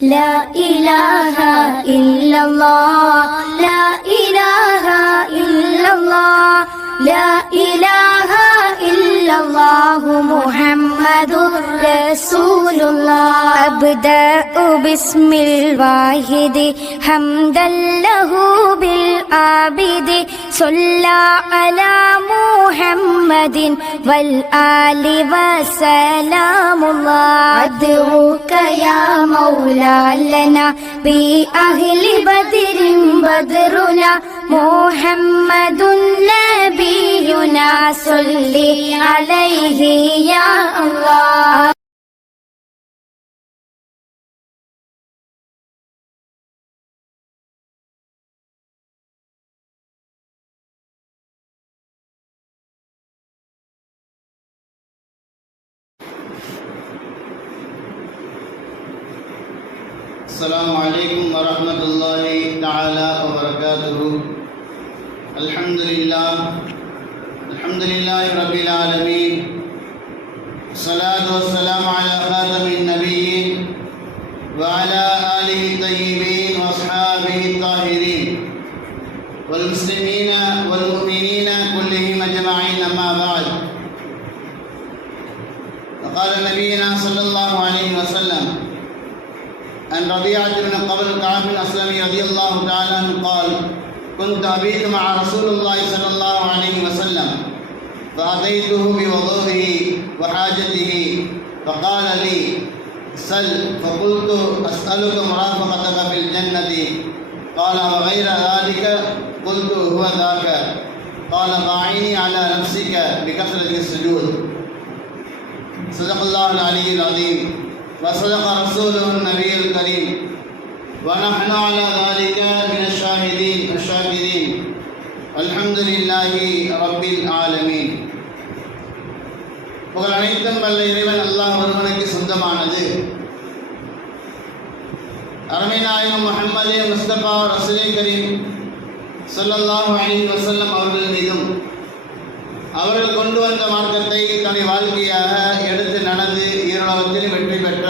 لا إله إلا الله لا إله إلا الله لا إله إلا الله محمد رسول الله أبدأ باسم الواحد حمدا له بالعابد صلى على محمد والآل وسلام الله أدعوك يا مولا لنا بأهل بدر بدرنا محمد نبينا صل عليه يا الله. السلام عليكم ورحمة الله تعالى وبركاته. الحمد لله رب العالمين. الصلاة والسلام على خاتم النبيين وعلى آله الطيبين وأصحابه الطاهرين والمسلمين والمؤمنين كلهم أجمعين، أما بعد. فقال نبينا صلى الله عليه وسلم عن ربيعة بن كعب بن أسلم رضي الله تعالى عنه قال: كنت أبيت مع رسول الله صلى الله عليه وسلم فأتيته بوضوئه وحاجته فقال لي: سل. فقلت: أسألك مرافقتك في الجنة. قال: وغير ذلك؟ قلت: هو ذاك. قال: فأعيني على نفسك بكثرة السجود. صدق الله العلي العظيم وصدق رسوله النبي الكريم ونحن على ذلك من الشاهدين الشاكرين. الحمد لله رب العالمين. புகழ் அனைத்தும் வல்ல இறைவன் அல்லாஹ் ஒருவனுக்கு சொந்தமானது. அருமை நாயகம் முஹம்மது முஸ்தபா ரசூலே கரீம் ஸல்லல்லாஹு அலைஹி வஸல்லம் அவர்கள் மீதும் அவர்கள் கொண்டு வந்த மார்க்கத்தை தன்னை வாழ்க்கையாக எடுத்து நடந்து ஈரோலகத்தில் வெற்றி பெற்ற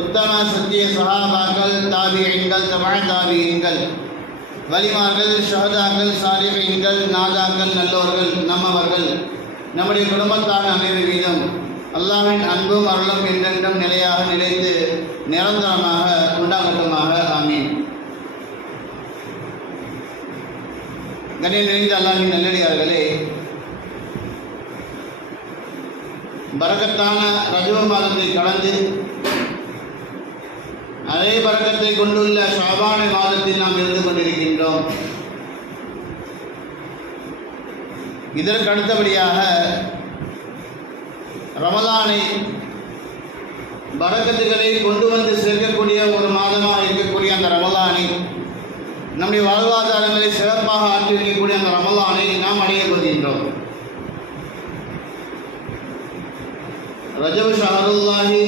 உத்தம சத்திய சஹாபாக்கள், தாபியீன்கள், தபஅ தாபியீன்கள், வலிமார்கள், ஷஹதாக்கள், சாலிஹீன்கள், நாதாக்கள், நல்லோர்கள், நம்மவர்கள், நம்முடைய குடும்பத்தான அனைவர் மீதும் அல்லாஹ்வின் அன்பும் அருளும் என்றென்றும் நிலையாக நிலைத்து நிரந்தரமாக உண்டாகட்டுமாக. ஆமீன். கண்ணியம் நிறைந்த அல்லாஹ்வின் நல்லடியார்களே, பரக்கத்தான ரஜப மாதத்தை கடந்து அதே பரக்கத்தை கொண்டுள்ள ஷஅபான் மாதத்தில் நாம் இருந்து கொண்டிருக்கின்றோம். இதற்கு அடுத்தபடியாக ரமலானை பரக்கத்துகளை கொண்டு வந்து சேர்க்கக்கூடிய ஒரு மாதமாக இருக்கக்கூடிய அந்த ரமலானை, நம்முடைய வாழ்வாதாரங்களை சிறப்பாக ஆற்றி வைக்கக்கூடிய அந்த ரமலானை நாம் அடைய போகின்றோம். ரஜபு ஷஹருல்லாஹி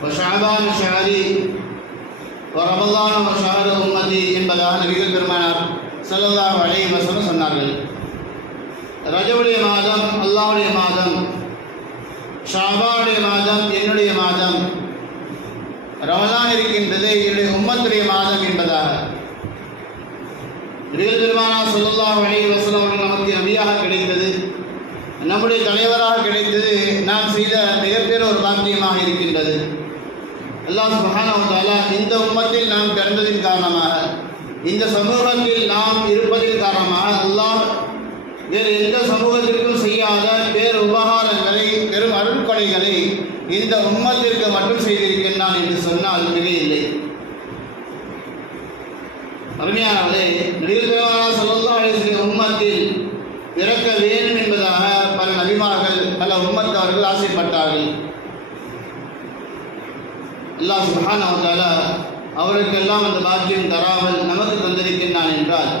வ ஷஅபான் ஷஹரி வ ரமலான் வ ஷஹரு உம்மதி என்பதாக நபிகள் பெருமானார் ஸல்லல்லாஹு அலைஹி வஸல்லம் சொன்னார்கள். ரஜபுடைய மாதம் அல்லாஹ்வுடைய மாதம், ஷஅபானுடைய மாதம் என்னுடைய மாதம், ரமலான் இருக்கின்றது என்னுடைய உம்மத்துடைய மாதம் என்பதாக நபிகள் பெருமானார் ஸல்லல்லாஹு அலைஹி வஸல்லம் அவர்கள் நமக்கு நபியாக கிடைத்தது, நம்முடைய தலைவராக கிடைத்தது நாம் செய்த மிகப்பெரிய ஒரு பாக்கியமாக இருக்கின்றது. அல்லாஹ் சுப்ஹானஹு வ தஆலா இந்த உம்மத்தில் நாம் பிறந்ததின் காரணமாக, இந்த சமூகத்தில் நாம் இருப்பதின் காரணமாக அல்லாஹ் வேறு எந்த சமூகத்திற்கும் செய்யாத பேர் உபகாரங்களை, பெரும் அருட்கொடைகளை இந்த உம்மத்திற்கு மட்டும் செய்திருக்கின்றான் என்று சொன்னால் மிக இல்லை. அருமையானவர்களே, நபிகள் பெருமானார் ஸல்லல்லாஹு அலைஹி வஸல்லம் உம்மத்தில் பிறக்க வேண்டும் என்பதாக பல நபிமார்கள், பல உம்மத்தவர்கள் ஆசைப்பட்டார்கள். அல்லாஹ் சுப்ஹானஹு வ தஆலா அவருக்கெல்லாம் அந்த பாக்கியம் தராமல் நமக்கு தந்திருக்கின்றான் என்றால்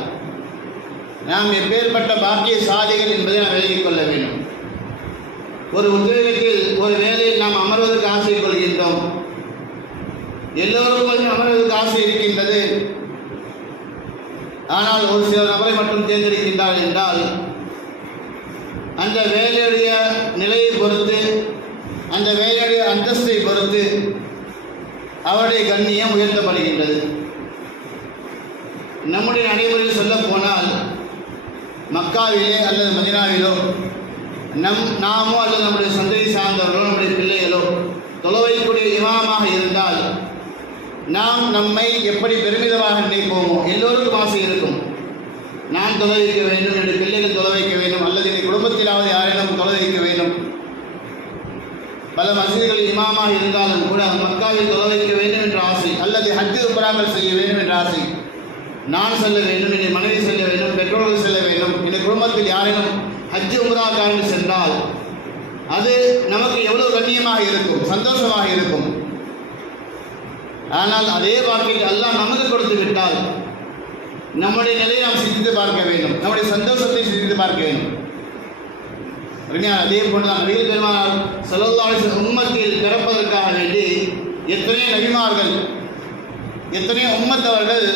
நாம் எப்பேற்பட்ட பாக்கியசாலிகள் என்பதை நாம் விளங்கிக் கொள்ள வேண்டும். ஒரு உத்தியோகத்தில், ஒரு வேலையில் நாம் அமர்வதற்கு ஆசை கொள்கின்றோம். எல்லோருக்கும் அமர்வதற்கு ஆசை இருக்கின்றது. ஆனால் ஒரு சில நபரை மட்டும் தேர்ந்தெடுக்கின்றார்கள் என்றால் அந்த வேலையுடைய நிலையை பொறுத்து, அந்த வேலையுடைய அந்தஸ்தை பொறுத்து அவருடைய கண்ணியம் உயர்த்தப்படுகின்றது. நம்முடைய நடைமுறையில் சொல்ல போனால் மக்காவிலே அல்லது மதினாவிலோ நாமோ அல்லது நம்முடைய சந்ததி சார்ந்தவர்களோ நம்முடைய பிள்ளைகளோ தொழுவைக்கூடிய இமாமாக இருந்தால் நாம் நம்மை எப்படி பெருமிதமாக நினைப்போமோ, எல்லோருக்கும் ஆசை இருக்கும். நான் தொலை வைக்க வேண்டும், என்னுடைய பிள்ளைகள் தொலை வைக்க வேண்டும், அல்லது என் குடும்பத்திலாவது யாரேனும் தொலை வைக்க வேண்டும். பல மசீதிகளில் இமாமாக இருந்தாலும் கூட மக்காவில் தொலை வைக்க வேண்டும் என்ற ஆசை, அல்லது ஹஜ் உம்ராக்கள் செய்ய வேண்டும் என்ற ஆசை. நான் செல்ல வேண்டும், என்னுடைய மனைவி செல்ல வேண்டும், பெற்றோர்கள் செல்ல வேண்டும், என்னுடைய குடும்பத்தில் யாரேனும் ஹஜ் உம்ராக்காக சென்றால் அது நமக்கு எவ்வளவு கண்ணியமாக இருக்கும், சந்தோஷமாக இருக்கும். ஆனால் அதே பாக்கியத்தை அல்லாஹ் நமக்கு கொடுத்து விட்டால் நம்முடைய நிலையை நாம் சிந்தித்து பார்க்க வேண்டும், நம்முடைய சந்தோஷத்தை சிந்தித்து பார்க்க வேண்டும். அதே போன்றுதான் நபிகள் பெருமானார் ஸல்லல்லாஹு அலைஹி வஸல்லம் உம்மத்தில் பிறப்பதற்காக வேண்டி எத்தனை நபிமார்கள், எத்தனை உம்மத்தவர்கள்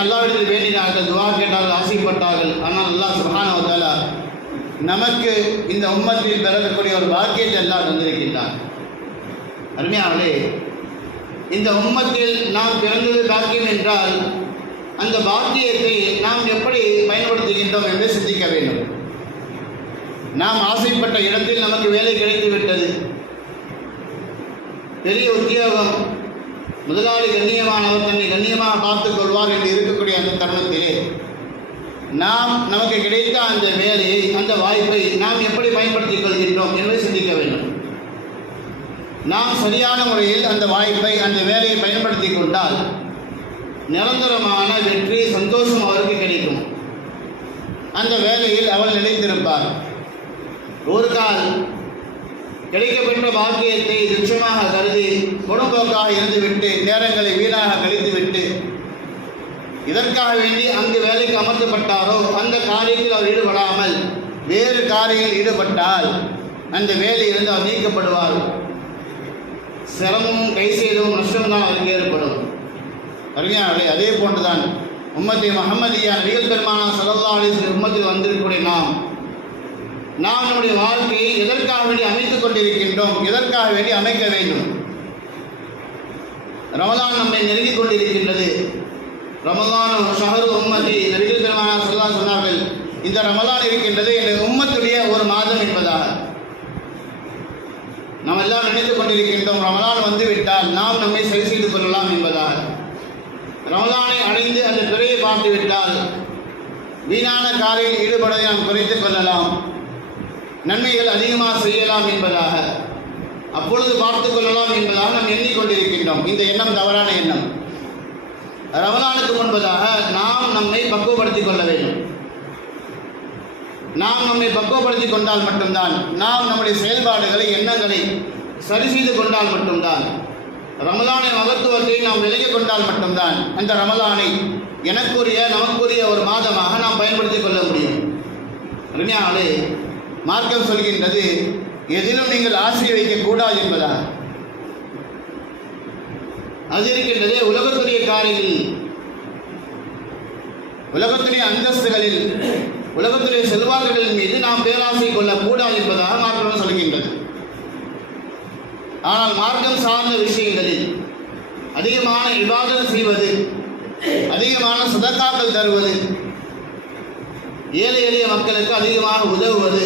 அல்லாஹ்விடத்தில் வேண்டினார்கள், துஆ கேட்டார்கள், ஆசைப்பட்டார்கள். ஆனால் அல்லாஹ் சுப்ஹானஹு வ தஆலா நமக்கு இந்த உம்மத்தில் பிறக்கக்கூடிய ஒரு பாக்கியத்தை எல்லாம் தந்திருக்கின்றார். அருமையானே, இந்த உம்மத்தில் நாம் பிறந்தது பாக்கியம் என்றால் அந்த பாக்கியத்தை நாம் எப்படி பயன்படுத்துகின்றோம் என்று சிந்திக்க வேண்டும். நாம் ஆசைப்பட்ட இடத்தில் நமக்கு வேலை கிடைத்து விட்டது, பெரிய உத்தியோகம், முதலாளி கண்ணியமானவர் தன்னை கண்ணியமாக பார்த்துக் கொள்வார் என்று இருக்கக்கூடிய அந்த தருணத்திலே நமக்கு கிடைத்த அந்த வேலையை, அந்த வாய்ப்பை நாம் எப்படி பயன்படுத்திக் கொள்கின்றோம் என்பதை சிந்திக்க வேண்டும். நாம் சரியான முறையில் அந்த வாய்ப்பை, அந்த வேலையை பயன்படுத்தி கொண்டால் நிரந்தரமான வெற்றி, சந்தோஷம் அவருக்கு கிடைக்கும். அந்த வேலையில் அவள் நிலைத்திருப்பார். ஒரு கால் கிடைக்கப்பெற்ற பாக்கியத்தை துச்சமாக கருதி கொடும்போக்காக இருந்துவிட்டு நேரங்களை வீணாக கழித்துவிட்டு இதற்காக வேண்டி அங்கு வேலைக்கு அமர்த்தப்பட்டாரோ அந்த காரியத்தில் அவர் ஈடுபடாமல் வேறு காரியத்தில் ஈடுபட்டால் அந்த வேலையிலிருந்து அவர் நீக்கப்படுவார். சிரமமும் கை செய்தவும் நஷ்டம்தான் அவருக்கு ஏற்படும். அறிஞர்களே, அதே போன்றுதான் உம்மத்தி முஹம்மதியா நபிகள் பெருமானார் ஸல்லல்லாஹு அலைஹி வஸல்லம் உம்மத்தில் வந்திருக்கக்கூடிய நாம் நம்முடைய வாழ்க்கையை எதற்காக வேண்டி அமைத்துக் கொண்டிருக்கின்றோம், எதற்காக வேண்டி அமைக்க வேண்டும். ரமலான் நம்மை நெருங்கிக் கொண்டிருக்கின்றது. ரமலான் ஷஹரு உம்மதி, நபிகள் பெருமானார் ஸல்லல்லாஹு அலைஹி வஸல்லம் சொன்னார்கள், இந்த ரமலான் இருக்கின்றது என்ற உம்மத்துடைய ஒரு மாதம் என்பதாக. நாம் எல்லாம் நினைத்துக் கொண்டிருக்கின்றோம் ரமலான் வந்துவிட்டால் நாம் நம்மை சரி செய்து கொள்ளலாம் என்பதாக. ரமலானை அடைந்து அந்த பிறையை பார்த்து விட்டால் வீணான காரியில் ஈடுபடுவதை நாம் குறைத்துக் கொள்ளலாம், நன்மைகள் அதிகமாக செய்யலாம் என்பதாக, அப்பொழுது பார்த்து கொள்ளலாம் என்பதாக நாம் எண்ணிக்கொண்டிருக்கின்றோம். இந்த எண்ணம் தவறான எண்ணம். ரமலானுக்கு முன்பதாக நாம் நம்மை பக்குவப்படுத்திக் கொள்ள வேண்டும். நாம் நம்மை பக்குவப்படுத்திக் கொண்டால் மட்டும்தான், நாம் நம்முடைய செயல்பாடுகளை, எண்ணங்களை சரி செய்து கொண்டால் மட்டும்தான், ரமலானை மகத்துவத்தை நாம் விலகிக் கொண்டால் மட்டும்தான் அந்த ரமலானை எனக்குரிய, நமக்குரிய ஒரு மாதமாக நாம் பயன்படுத்திக் கொள்ள முடியும். அருமையானே, மார்க்கம் சொல்கின்றது எதிலும் நீங்கள் ஆசை வைக்கக்கூடாது என்பதாக. அது இருக்கின்றதே உலகத்துடைய காரியங்களில், உலகத்துடைய அந்தஸ்துகளில், உலகத்துடைய செல்வாக்குகளின் மீது நாம் பேராசை கொள்ளக்கூடாது என்பதாக மார்க்கம் சொல்கின்றது. ஆனால் மார்க்கம் சார்ந்த விஷயங்களில் அதிகமான இபாதத் செய்வது, அதிகமான சதகாக்கள் தருவது, ஏழை எளிய மக்களுக்கு அதிகமாக உதவுவது,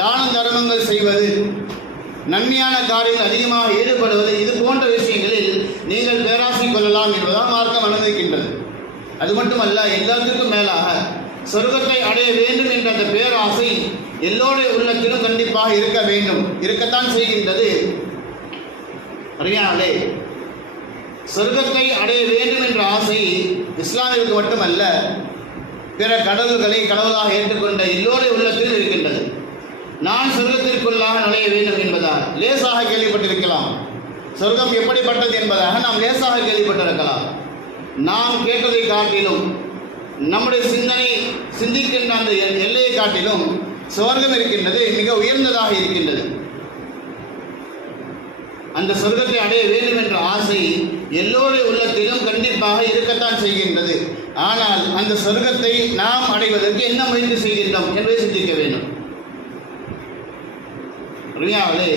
தான தர்மங்கள் செய்வது, நன்மையான காரியங்கள் அதிகமாக ஈடுபடுவது, இது போன்ற விஷயங்களில் நீங்கள் பேராசை கொள்ளலாம் என்பதால் மார்க்கம் அனுமதிக்கின்றது. அது மட்டுமல்ல, எல்லாத்துக்கும் மேலாக சொர்க்கத்தை அடைய வேண்டும் என்ற அந்த பேராசை எல்லோருடைய உள்ளத்திலும் கண்டிப்பாக இருக்க வேண்டும், இருக்கத்தான் செய்கின்றது. அறியாமலே, சொர்க்கத்தை அடைய வேண்டும் என்ற ஆசை இஸ்லாமிற்கு மட்டுமல்ல, பிற கடவுள்களை கடவுளாக ஏற்றுக்கொண்ட எல்லோருடைய உள்ளத்திலும் இருக்கின்றது. நான் சொர்க்கத்திற்குள்ளாக நுழைய வேண்டும் என்பதாக லேசாக கேள்விப்பட்டிருக்கலாம். சொர்க்கம் எப்படிப்பட்டது என்பதாக நாம் லேசாக கேள்விப்பட்டிருக்கலாம். நாம் கேட்டதை காட்டிலும், நம்முடைய சிந்திக்கின்ற அந்த எல்லையை காட்டிலும் சொர்க்கம் இருக்கின்றது, மிக உயர்ந்ததாக இருக்கின்றது. அந்த சொர்க்கத்தை அடைய வேண்டும் என்ற ஆசை எல்லோருடைய உள்ளத்திலும் கண்டிப்பாக இருக்கத்தான் செய்கின்றது. ஆனால் அந்த சொர்க்கத்தை நாம் அடைவதற்கு என்ன முயற்சி செய்கின்றோம் என்பதை சிந்திக்க வேண்டும். ரியாவிலே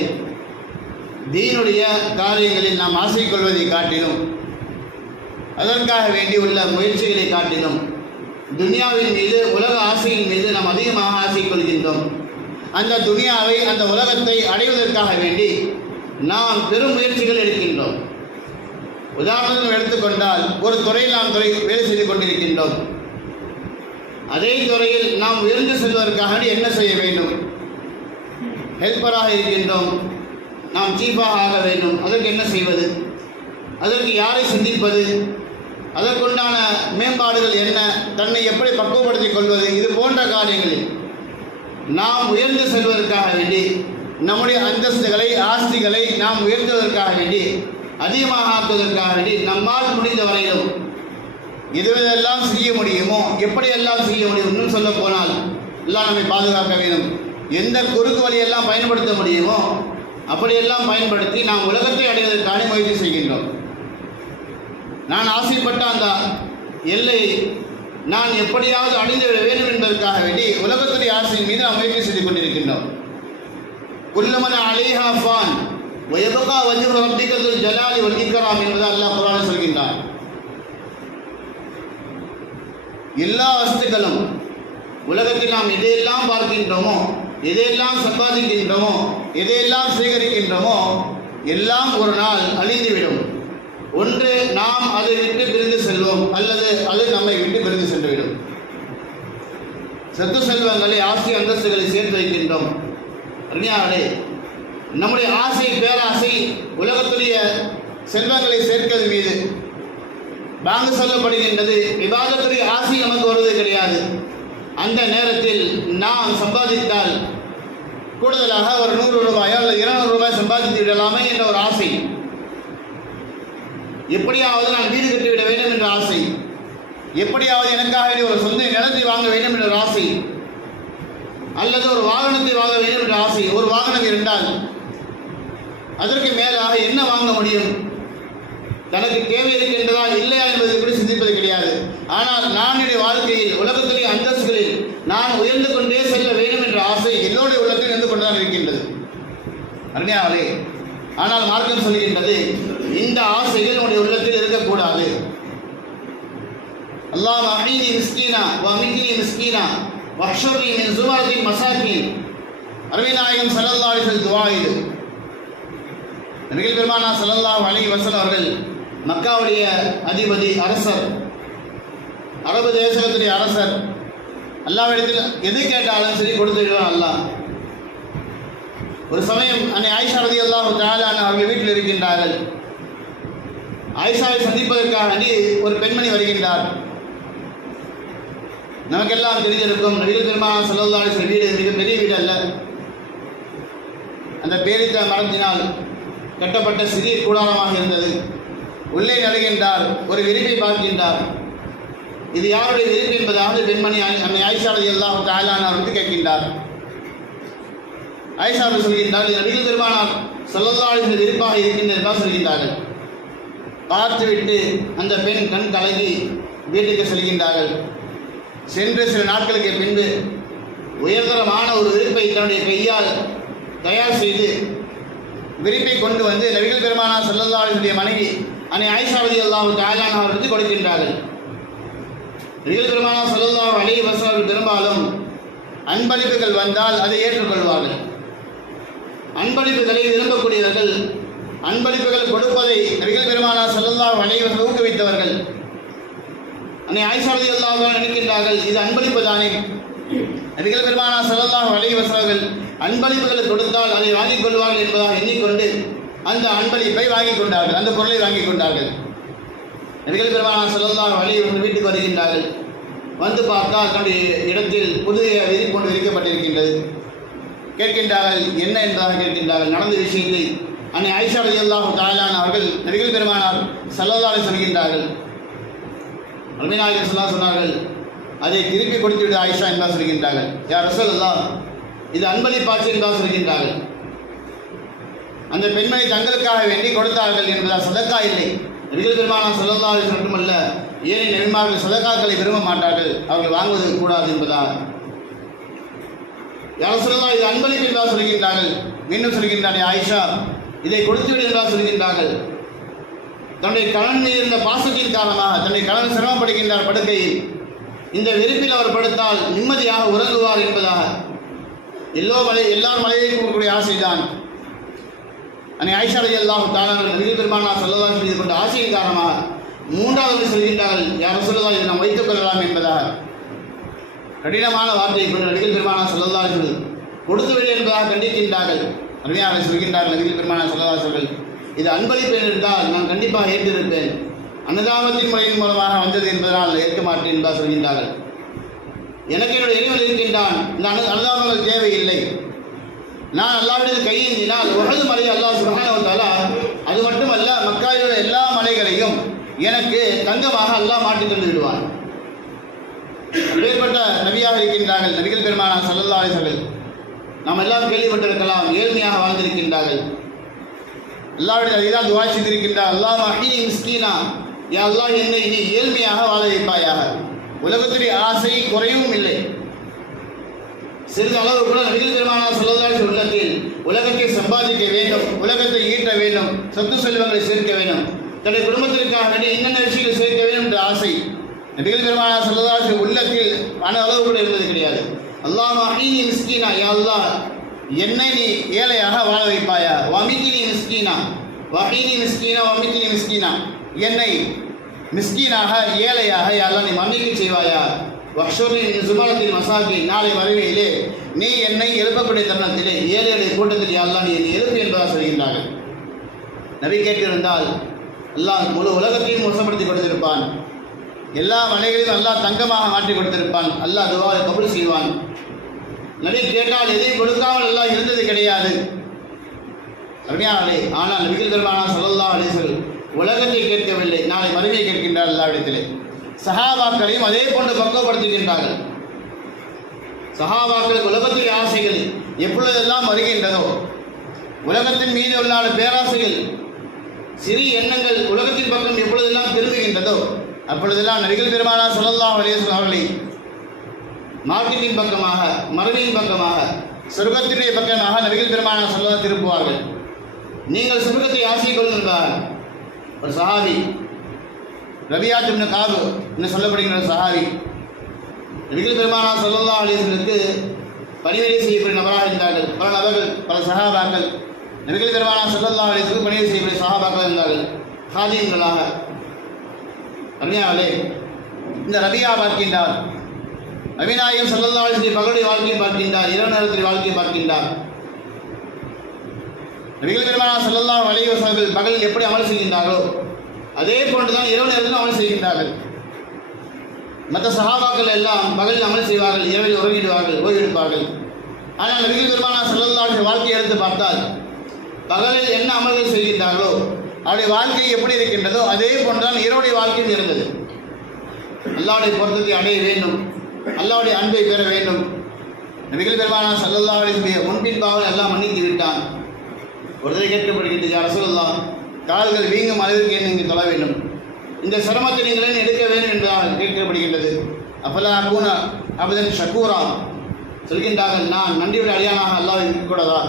தீனுடைய காரியங்களில் நாம் ஆசை கொள்வதை காட்டிலும், அதற்காக வேண்டி உள்ள முயற்சிகளை காட்டிலும் துனியாவின் மீது, உலக ஆசையின் மீது நாம் அதிகமாக ஆசை கொள்கின்றோம். அந்த துனியாவை, அந்த உலகத்தை அடைவதற்காக வேண்டி நாம் பெரும் முயற்சிகள் எடுக்கின்றோம். உதாரணம் எடுத்துக்கொண்டால், ஒரு துறையில் நாம் வேலை செய்து கொண்டிருக்கின்றோம். அதே துறையில் நாம் உயர்ந்து செல்வதற்காக என்ன செய்ய வேண்டும்? ஹெல்ப்பராக இருக்கின்றோம், நாம் சீஃபாக ஆக வேண்டும். அதற்கு என்ன செய்வது? அதற்கு யாரை சிந்திப்பது? அதற்குண்டான மேம்பாடுகள் என்ன? தன்னை எப்படி பக்குவப்படுத்திக் கொள்வது? இது போன்ற காரியங்களில் நாம் உயர்ந்து செல்வதற்காக வேண்டி, நம்முடைய அந்தஸ்துகளை, ஆஸ்திகளை நாம் உயர்த்துவதற்காக வேண்டி, அதிகமாக ஆக்குவதற்காக வேண்டி நம்மால் முடிந்த வரையிலும் எதுவெல்லாம் செய்ய முடியுமோ, எப்படியெல்லாம் செய்ய முடியும், இன்னும் சொல்ல போனால் எல்லாம் நம்மை பாதுகாக்க வேண்டும். எந்த குறுக்கு வழியெல்லாம் பயன்படுத்த முடியுமோ அப்படியெல்லாம் பயன்படுத்தி நாம் உலகத்தை அடைவதற்கான முயற்சி செய்கின்றோம். நான் ஆசைப்பட்ட அந்த எல்லை நான் எப்படியாவது அடைந்து விட வேண்டும் என்பதற்காக வேண்டி உலகத்துடைய ஆசையின் மீது நாம் முயற்சி செய்து கொண்டிருக்கின்றோம். குல்லமன அலைஹா ஃபான் வயபகா வஜ்ஹு ரப்பிக துல் ஜலாலி வல் இக்ராம் என்பது அல்லாஹ் குர்ஆனில் சொல்கின்றான். எல்லா வஸ்துக்களும் உலகத்தில் நாம் எதையெல்லாம் பார்க்கின்றோமோ, எதையெல்லாம் சம்பாதிக்கின்றோமோ, எதையெல்லாம் சேகரிக்கின்றோமோ எல்லாம் ஒரு நாள் அழிந்துவிடும். ஒன்று நாம் அதை விட்டு பிரிந்து செல்வோம், அல்லது அது நம்மை விட்டு பிரிந்து சென்றுவிடும். சொத்து செல்வங்களை, ஆசை அந்தஸ்துகளை சேர்த்து வைக்கின்றோம். அறிஞர்களே, நம்முடைய ஆசை, பேராசை உலகத்துடைய செல்வங்களை சேர்க்கிறது மீது பாங்கு சொல்லப்படுகின்றது. இபாதத்துடைய ஆசை நமக்கு வருவது கிடையாது. அந்த நேரத்தில் நாம் சம்பாதித்தால் கூடுதலாக ஒரு 100 ரூபாயோ அல்லது 200 ரூபாய் சம்பாதித்து விடலாமே என்ற ஒரு ஆசை, எப்படியாவது நான் வீடு கட்டிவிட வேண்டும் என்ற ஆசை, எப்படியாவது எனக்காக ஒரு சொந்த நிலத்தை வாங்க வேண்டும் என்ற ஆசை, அல்லது ஒரு வாகனத்தை வாங்க வேண்டும் என்ற ஆசை. ஒரு வாகனம் இருந்தால் அதற்கு மேலாக என்ன வாங்க முடியும்? தனக்கு தேவை இருக்கின்றதா இல்லையா என்பதை கூட சிந்திப்பது கிடையாது. ஆனால் நானுடைய வாழ்க்கையில், உலகத்துடைய அந்தஸ்துகளில் நான் உயர்ந்து கொண்டே செல்ல வேண்டும் என்ற ஆசை எல்லோருடைய உள்ளத்தில் இருந்து கொண்டுதான் இருக்கின்றது. அருமையாளே, ஆனால் மார்க்கம் சொல்கின்றது, இந்த ஆசைகள் நம்முடைய உள்ளத்தில் இருக்கக்கூடாது. அல்லாஹ் அஹீனி மிஸ்கீனா வ மிக்னி மிஸ்கீனா வஹ்ஷுர்னி மின் ஸுமரத்தில் மசாகீன். அருமைநாயகம் ஸல்லல்லாஹு அலைஹி வஸல்லம் துஆ இது. நபிகள் பெருமானார் ஸல்லல்லாஹு அலைஹி வஸல்லம் அவர்கள் மக்காவுடைய அதிபதி, அரசர், அரபு தேசத்துடைய அரசர். அல்லாஹ்விடத்தில் எது கேட்டாலும் சரி கொடுத்து விடுவான் அல்லாஹ். ஒரு சமயம் அன்னை ஆயிஷா ரலியல்லாஹு தஆலா அவர்கள் வீட்டில் இருக்கின்றார்கள். ஆயிஷாவை சந்திப்பதற்காக ஒரு பெண்மணி வருகின்றார். நமக்கெல்லாம் தெரிஞ்சிருக்கும், நபிகள் பெருமானார் ஸல்லல்லாஹு அலைஹி வஸல்லம் வீடு மிக பெரிய வீடு அல்ல. அந்த பேரித்த மரத்தினால் கட்டப்பட்ட சிறிய கூடாரமாக இருந்தது. உள்ளே நுழைகின்றார். ஒரு விரிப்பை பார்க்கின்றார். இது யாருடைய விரிப்பு என்பதாக பெண்மணி அன்னை ஆயிஷா ரலியல்லாஹு தஆலா அவர்களுக்கு கேட்கின்றார். ஆயிஷா அவர்கள் சொல்கின்றார், இது நபிகள் பெருமானார் ஸல்லல்லாஹு அலைஹி வஸல்லம் விரிப்பாக இருக்கின்றது என்றால் சொல்கின்றார்கள். பார்த்துவிட்டு அந்த பெண் கண் கலங்கி வீட்டுக்கு செல்கின்றார்கள். சென்று சில நாட்களுக்கு பின்பு உயர்தரமான ஒரு விரிப்பை தன்னுடைய கையால் தயார் செய்து விரிப்பை கொண்டு வந்து நபிகள் பெருமானார் ஸல்லல்லாஹு அலைஹி வஸல்லம் மனைவி அன்னை ஆயிஷா ரலியல்லாஹு தஆலா அவர்களுக்கு கொடுக்கின்றார்கள். நபிகள் பெருமானார் ஸல்லல்லாஹு அலைஹி வஸல்லம் பெரும்பாலும் அன்பளிப்புகள் வந்தால் அதை ஏற்றுக்கொள்வார்கள். அன்பளிப்புகளை விரும்பக்கூடியவர்கள், அன்பளிப்புகள் கொடுப்பதை நபிகள் பெருமானார் ஸல்லல்லாஹு அலைஹி வஸல்லம் ஊக்குவித்தவர்கள். அன்னை ஆயிஷா ரலியல்லாஹு அன்ஹா நினைக்கின்றார்கள், இது அன்பளிப்பு தானே. நபிகள் பெருமானார் ஸல்லல்லாஹு அலைஹி வஸல்லம் அன்பளிப்புகளை கொடுத்தால் அதை வாங்கிக் கொள்வார்கள் என்பதாக எண்ணிக்கொண்டு அந்த அன்பளிப்பை வாங்கிக் கொண்டார்கள், அந்த பொருளை வாங்கிக் கொண்டார்கள். நபிகள் பெருமானார் ஸல்லல்லாஹு அலைஹி வஸல்லம் வீட்டுக்கு வருகின்றார்கள். வந்து பார்த்தால் தன்னுடைய இடத்தில் புதிய விரிப்பு கொண்டு விரிக்கப்பட்டிருக்கின்றது. கேட்கின்றார்கள், என்ன என்பதாக கேட்கின்றார்கள். நடந்த விஷயத்தை அன்னை ஆயிஷா ரலியல்லாஹு தஆலா அவர்கள் நபிகள் பெருமானார் ஸல்லல்லாஹு அலைஹி சொல்கின்றார்கள். அருமைநாயகர் ஸல்லல்லாஹு சொன்னார்கள், அதை திருப்பி கொடுத்து விடு ஆயிஷா என்பதாக சொல்கின்றார்கள். யா ரசூலல்லாஹ், இது அன்பளிப்பாச்சு என்பதாக சொல்கின்றார்கள். அந்த பெண்மணி தங்களுக்காக வேண்டி கொடுத்தார்கள் என்பதால் சதக்கா இல்லை. நபிகள் பெருமானார் ஸல்லல்லாஹு அலைஹி வஸல்லம் மட்டுமல்ல, ஏழை நபிமார்கள் சதக்காக்களை விரும்ப மாட்டார்கள், அவர்கள் வாங்குவது கூடாது என்பதாக. யா ரசூலல்லாஹ், இது அன்பளிப்பு என்பதாக சொல்கின்றார்கள். மீண்டும் சொல்கின்றார்கள், ஆயிஷா, இதை கொடுத்துவிடு என்றால் சொல்கின்றார்கள். தன்னுடைய கணவன் மீது இருந்த பாசத்தின் காரணமாக தன்னுடைய கணவன் சிரமப்படுகின்றார் படுக்கையில். இந்த வெறுப்பில் அவர் படுத்தால் நிம்மதியாக உறங்குவார் என்பதாக எல்லாரும் மலையையும் கொடுக்கக்கூடிய ஆசைதான். அன்னை ஆயிஷா ரலியல்லாஹு தஆலா நபிகள் பெருமானார் ஸல்லல்லாஹு அலைஹி வஸல்லம் கொண்ட ஆசையின் காரணமாக மூன்றாவது சொல்கின்றார்கள், யா ரசூலுல்லாஹ் இதை நாம் வைத்துக் கொள்ளலாம் என்பதாக. கடினமான வார்த்தையை கொண்டு நபிகள் பெருமானார் ஸல்லல்லாஹு அலைஹி வஸல்லம் கொடுத்துவிடு என்பதாக கண்டிக்கின்றார்கள். அருமையாக சொல்கின்றார்கள் நபிகள் பெருமானார் ஸல்லல்லாஹு அலைஹி வஸல்லம், இது அன்பளிப்பேன் என்றால் நான் கண்டிப்பாக ஏற்றிருப்பேன், அன்னதானத்தின் முறையின் மூலமாக வந்தது என்பதனால் ஏற்க மாட்டேன் என்பதாக சொல்கின்றார்கள். எனக்கு என்னுடைய இறைவன் இருக்கின்றான், இந்த அன்னதானங்கள் தேவையில்லை. நான் அல்லாஹ்விடத்தில் கையேந்தினால் உஹது மலை அல்லாஹ் சுப்ஹானஹு வ தஆலா அது மட்டுமல்ல மக்காவில் உள்ள எல்லா மலைகளையும் எனக்கு தங்கமாக அல்லாஹ் மாற்றி தந்து விடுவான். அப்பேற்பட்ட நபியாக இருக்கின்றார்கள் நபிகள் பெருமானார் ஸல்லல்லாஹு அலைஹி வஸல்லம். நாம் எல்லாம் கேள்விப்பட்டிருக்கலாம், ஏழ்மையாக வாழ்ந்திருக்கின்றார்கள். அல்லாஹ்விடம் அதிகம் துஆ செய்திருக்கின்றார், அல்லாஹ் அஹ்யி மிஸ்கீனா, யா அல்லாஹ் என்னை நீ ஏழ்மையாக வாழ வைப்பாயாக. உலகத்துடைய ஆசை குறையவும் இல்லை. சிறிது அளவு கூட நபிகள் பெருமானார் ஸல்லல்லாஹு அலைஹி வஸல்லம் உள்ளத்தில் உலகத்தை சம்பாதிக்க வேண்டும், உலகத்தை ஈட்ட வேண்டும், சொத்து செல்வங்களை சேர்க்க வேண்டும், தன்னுடைய குடும்பத்திற்காக வேண்டிய என்னென்ன விஷயங்களை சேர்க்க வேண்டும் என்ற ஆசை நபிகள் பெருமானார் ஸல்லல்லாஹு அலைஹி வஸல்லம் உள்ளத்தில் அளவு கூட இருந்தது கிடையாது. அல்லாஹ் அஹ்யி மிஸ்கீனா, யா அல்லாஹ் என்னை நீ ஏழையாக வாழ வைப்பாயா. வமித்னி மிஸ்கீனா வஹீனி மிஸ்கீனா வமித்னி மிஸ்கீனா, என்னை மிஸ்கீனாக ஏழையாக யா அல்லாஹ் நீ மன்னிக்க செய்வாயா. வஹ்ஷுர்னி ஜுமரத்தில் மசாகி, நாளை மறுமையிலே நீ என்னை எழுப்பக்கூடிய தருணத்திலே ஏழை கூட்டத்தில் யா அல்லாஹ் நீ என்னை எழுப்பு என்பதாக சொல்கின்றார்கள். நபி கேட்டிருந்தால் அல்லாஹ் முழு உலகத்தையும் மோசப்படுத்தி கொடுத்திருப்பான், எல்லா மலைகளையும் அல்லாஹ் தங்கமாக மாற்றி கொடுத்திருப்பான், அல்லாஹ் துஆவை கபூல் செய்வான். நபி கேட்டால் எதையும் கொடுக்காமல் அல்லாஹ் இருந்தது கிடையாது. அப்படியாலே ஆனால் நபிகள் பெருமானார் ஸல்லல்லாஹு அலைஹி வஸல்லம் உலகத்தை கேட்கவில்லை, நாளை மறுமையை கேட்கின்றார் அல்லாஹ்விடத்திலே. சஹாபாக்களையும் அதே போன்று பக்குவப்படுத்துகின்றார்கள். சஹாபாக்களுக்கு உலகத்தின் ஆசைகள் எப்பொழுதெல்லாம் வருகின்றதோ, உலகத்தின் மீது உள்ள பேராசைகள் சிறிய எண்ணங்கள் உலகத்தின் பக்கம் எப்பொழுதெல்லாம் திரும்புகின்றதோ அப்பொழுதெல்லாம் நபிகள் பெருமானார் ஸல்லல்லாஹு அலைஹி வஸல்லம் அவர்களை மார்க்கத்தின் பக்கமாக, மறுமையின் பக்கமாக, சொர்க்கத்தினுடைய பக்கமாக நபிகள் பெருமானார் ஸல்லல்லாஹு திருப்புவார்கள். நீங்கள் சொர்க்கத்தை ஆசை கொள்ளுங்கள். ஒரு சஹாபி ரபியா இப்னு காப் என்று சொல்லப்படுகின்ற சஹாபி நபிகள் பெருமானார் ஸல்லல்லாஹு அலைஹி வஸல்லமுக்கு பணிவிடை செய்யக்கூடிய நபராக இருந்தார்கள். பல நபர்கள், பல சஹாபாக்கள் நபிகள் பெருமானார் ஸல்லல்லாஹு அலைஹி வஸல்லம் பணிவிடை செய்யக்கூடிய சஹாபாக்கள் இருந்தார்கள், ஹாதிம்களாக. ரபியாவிலே இந்த ரபியா பார்க்கின்றார், நபிநாயகம் ஸல்லல்லாஹு அலைஹி வஸல்லம் பகலுடைய வாழ்க்கையை பார்க்கின்றார், இரவு நேரத்தில் வாழ்க்கையை பார்க்கின்றார். நபிகள் பெருமானார் ஸல்லல்லாஹு அலைஹி வஸல்லம் பகலில் எப்படி அமல் செய்கின்றார்களோ அதே போன்றுதான் இரவு நேரத்தில் அமல் செய்கின்றார்கள். மற்ற சஹாபாக்கள் எல்லாம் பகலில் அமல் செய்வார்கள், இரவில் உறங்கிடுவார்கள், ஓய்வெடுப்பார்கள். ஆனால் நபிகள் பெருமானார் ஸல்லல்லாஹு அலைஹி வஸல்லம் வாழ்க்கையை எடுத்து பார்த்தால் பகலில் என்ன அமல்கள் செய்கின்றார்களோ அவருடைய வாழ்க்கை எப்படி இருக்கின்றதோ அதே போன்றுதான் இரவுடைய வாழ்க்கையும் இருந்தது. அல்லாஹ்வுடைய பொருத்தத்தை அடைய வேண்டும், அல்லாஹ்வுடைய அன்பை பெற வேண்டும். நபிகள் பெருமானார் ஸல்லல்லாஹு அலைஹி வஸல்லம் முன்பின் பாவம் எல்லாம் மன்னித்து விட்டான். ஒருத்தரை கேட்கப்படுகின்றது, யா ரசூலல்லாஹ் கால்கள் வீங்கும் அளவிற்கு நீங்கள் தொழ வேண்டும், இந்த சிரமத்தை நீங்கள் எடுக்க வேண்டும் என்பதாக கேட்கப்படுகின்றது. அப்பலா அபூனா அபதன் ஷக்கூரா சொல்கின்றார்கள், நான் நன்றியுடைய அடியானாக அல்லாஹ் இருக்கக்கூடாதா?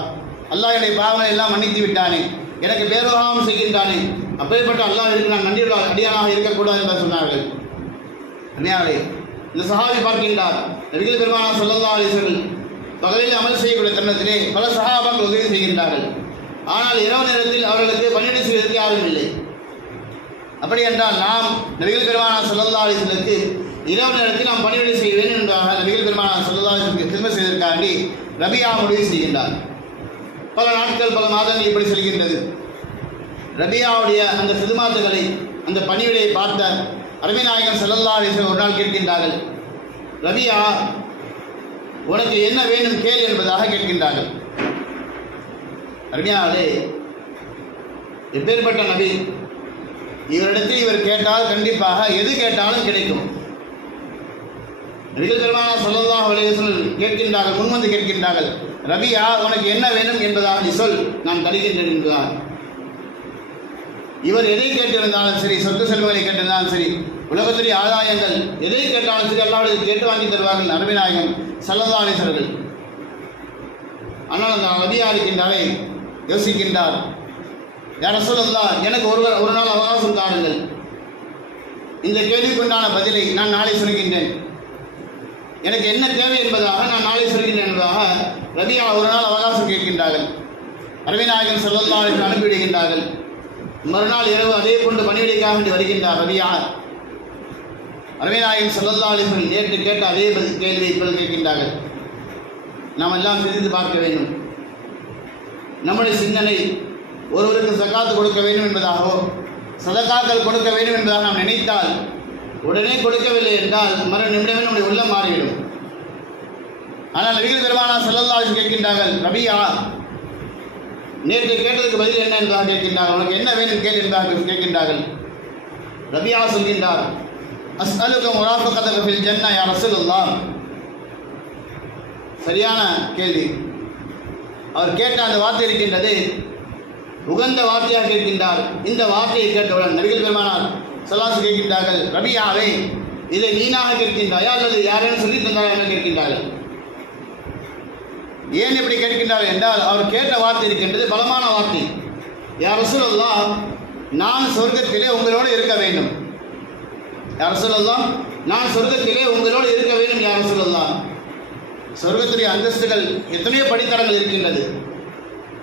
அல்லாஹ் என்னுடைய பாவங்களை எல்லாம் மன்னித்து விட்டானே, எனக்கு பேரோகாமல் செய்கின்றானே, அப்பேற்பட்ட அல்லாஹ் இருக்கு நான் நன்றியுடைய அடியானாக இருக்கக்கூடாது என்று சொன்னார்கள். அன்னையாரே இந்த சஹாபி பார்க்கின்றார், நபிகள் பெருமானார் ஸல்லல்லாஹு அலைஹி வஸல்லம் பகலில் அமல் செய்யக்கூடிய தருணத்திலே பல சஹாபாக்கள் உதவி செய்கின்றார்கள். ஆனால் இரவு நேரத்தில் அவர்களுக்கு பணிவிடை செய்வதற்கு யாரும் இல்லை. அப்படி என்றால் நாம் நபிகள் பெருமானார் ஸல்லல்லாஹு அலைஹி வஸல்லமுக்கு இரவு நேரத்தில் நாம் பணிவிடை செய்ய வேண்டும் என்பதாக நபிகள் பெருமானார் ஸல்லல்லாஹு அலைஹி வஸல்லம் திரும்ப செய்வதற்காண்டி ரபியா முடிவு செய்கின்றார். பல நாட்கள், பல மாதங்கள் இப்படி செல்கின்றது. ரபியாவுடைய அந்த சிதுமாத்துகளை, அந்த பணிவிடையை பார்த்த அருமை நாயகம் ஸல்லல்லாஹு அலைஹி வஸல்லம் ஒரு நாள் கேட்கின்றார்கள், ரபியா உனக்கு என்ன வேண்டும் கேள் என்பதாக கேட்கின்றார்கள். அருமையாளே எப்பேற்பட்ட நபி, இவரிடத்தில் இவர் கேட்டால் கண்டிப்பாக எது கேட்டாலும் கிடைக்கும். நபிகள் பெருமானார் ஸல்லல்லாஹு அலைஹி வஸல்லம் கேட்கின்றார்கள், முன்வந்து கேட்கின்றார்கள், ரபியா உனக்கு என்ன வேண்டும் என்பதாக நீ சொல், நான் தருகின்றேன் என்பதாக. இவர் எதை கேட்டிருந்தாலும் சரி, சொத்து செல்வங்களை கேட்டிருந்தாலும் சரி, உலகத்துடைய ஆதாயங்கள் எதை கேட்டாலும் சரி, அல்லாஹ்விடத்தில் கேட்டு வாங்கி தருவார்கள் நபி நாயகம் ஸல்லல்லாஹு அலைஹி வஸல்லம். ஆனால் அந்த ரபியா இருக்கின்றாரே யோசிக்கின்றார், யா ரசூலல்லாஹ், எனக்கு ஒரு நாள் அவகாசம் தாருங்கள், இந்த கேள்விக்குண்டான பதிலை நான் நாளை சொல்கின்றேன், எனக்கு என்ன தேவை என்பதாக நான் நாளை சொல்கின்றேன் என்பதாக ரபியா ஒரு நாள் அவகாசம் கேட்கின்றார்கள். அருமைநாயகன் ஸல்லல்லாஹு அலைஹி வஸல்லம் அனுப்பிவிடுகின்றார்கள். மறுநாள் இரவு அதே போன்று பணிவிடைக்காக வேண்டி வருகின்றார் ரபியா. அருமைநாயகன் ஸல்லல்லாஹு அலைஹி வஸல்லம் நேற்று கேட்ட அதே கேள்வியை இப்பொழுது கேட்கின்றார்கள். நாம் எல்லாம் சிந்தித்து பார்க்க வேண்டும். நம்முடைய சிந்தனை ஒருவருக்கு ஜகாத்து கொடுக்க வேண்டும் என்பதாகவோ சதகாக்கள் கொடுக்க வேண்டும் என்பதாக நாம் நினைத்தால் உடனே கொடுக்கவில்லை என்றால் மறு நிமிடமே நம்முடைய உள்ளம் மாறிவிடும். ஆனால் நபிகள் பெருமானார் ஸல்லல்லாஹு அலைஹி வஸல்லம் கேட்கின்றார்கள், ரபியா நேற்று கேட்டதுக்கு பதில் என்ன என்பதாக கேட்கின்றார்கள், உனக்கு என்ன வேண்டும் கேள் என்பதாக கேட்கின்றார்கள். ரபியா சொல்கின்றார், அஸ்அலுக முராஃபகதக ஃபில் ஜன்னா யா ரசூலுல்லாஹ். சரியான கேள்வி. அவர் கேட்ட அந்த வார்த்தை இருக்கின்றது, உகந்த வார்த்தையாக கேட்கின்றார். இந்த வார்த்தையை கேட்டவுடன் நபிகள் பெருமானார் ஸல்லல்லாஹு அலைஹி கேட்கின்றார்கள், ரபியாவை இதை நீனாக கேட்கின்றாயா அல்லது யாரேனும் சொல்லி தந்தாரா என்று கேட்கின்றார்கள். ஏன் இப்படி கேட்கின்றார்கள் என்றால் அவர் கேட்ட வார்த்தை இருக்கின்றது பலமான வார்த்தை. யா ரசூலல்லாஹ், நான் சொர்க்கத்திலே உங்களோடு இருக்க வேண்டும். யா ரசூலல்லாஹ், நான் சொர்க்கத்திலே உங்களோடு இருக்க வேண்டும். யா ரசூலல்லாஹ், சொர்க்கத்துடைய அந்தஸ்துகள் எத்தனையோ படித்தரங்கள் இருக்கின்றது.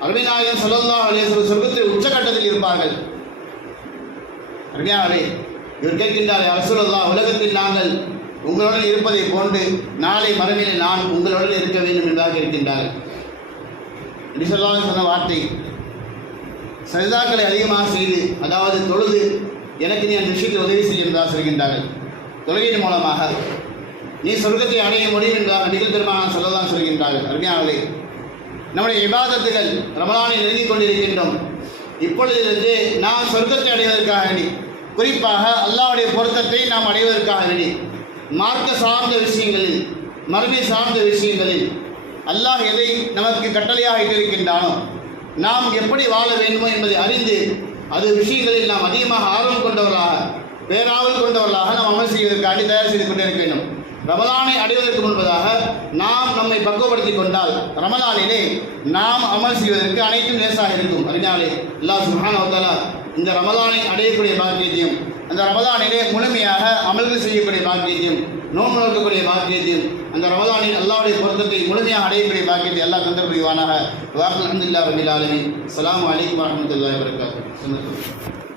அருமைநாயகன் ஸல்லல்லாஹு அலைஹி வஸல்லம் சொர்க்கத்தில் உச்சகட்டத்தில் இருப்பார்கள். அருமையானவரே, இவர் கேட்கின்றார், யா ரசூலல்லாஹ், உலகத்தில் நாங்கள் உங்களுடன் இருப்பதை போன்று நாளை மறுமையில் நான் உங்களுடன் இருக்க வேண்டும் என்பதாக இருக்கின்றார்கள். நபி ஸல்லல்லாஹு அலைஹி வஸல்லம் சொன்ன வார்த்தை, சஜதாக்களை அதிகமாக செய்து, அதாவது தொழுது எனக்கு நீ அந்த விஷயத்தில் உதவி செய்ய என்பதாக சொல்கின்றார்கள். தொழுகையின் மூலமாக நீ சொர்க்கத்தை அடைய முடியும் என்பதாக நபிகள் பெருமானார் ஸல்லல்லாஹு அலைஹி வஸல்லம் சொல்கின்றார்கள். அருமையானவர்களே, நம்முடைய இபாதத்துகள் ரமலானில் நெருங்கிக் கொண்டிருக்கின்றோம். இப்பொழுதிலிருந்து நாம் சொர்க்கத்தை அடைவதற்காக வேண்டி, குறிப்பாக அல்லாஹ்வுடைய பொருத்தத்தை நாம் அடைவதற்காக வேண்டி, மார்க்க சார்ந்த விஷயங்களில், மறுமை சார்ந்த விஷயங்களில் அல்லாஹ் எதை நமக்கு கட்டளையாக இட்டிருக்கின்றானோ, நாம் எப்படி வாழ வேண்டுமோ என்பதை அறிந்து அது விஷயங்களில் நாம் அதிகமாக ஆர்வம் கொண்டவர்களாக, பேராவல் கொண்டவர்களாக நாம் அமல் செய்வதற்காக தயார் செய்து கொண்டே இருக்க வேண்டும். ரமலானை அடைவதற்கு முன்பதாக நாம் நம்மை பக்குவப்படுத்திக் கொண்டால் ரமலானிலே நாம் அமல் செய்வதற்கு அனைத்தும் லேசாக இருக்கும். அறிஞாலே அல்லாஹ் சுப்ஹானஹு வ தஆலா இந்த ரமலானை அடையக்கூடிய பாக்கியத்தையும், அந்த ரமலானிலே முழுமையாக அமல்கள் செய்யக்கூடிய பாக்கியத்தையும், நோன்பு நோக்கக்கூடிய பாக்கியத்தையும், அந்த ரமலானில் அல்லாஹ்வுடைய பொருத்தத்தை முழுமையாக அடையக்கூடிய பாக்கியத்தை அல்லாஹ் தந்தர் புரிவானாக. அல்ஹம்துலில்லாஹி ரப்பில் ஆலமீன். அஸ்ஸலாமு அலைக்கும் வரஹ்மத்துல்லாஹி வபரகாத்துஹு.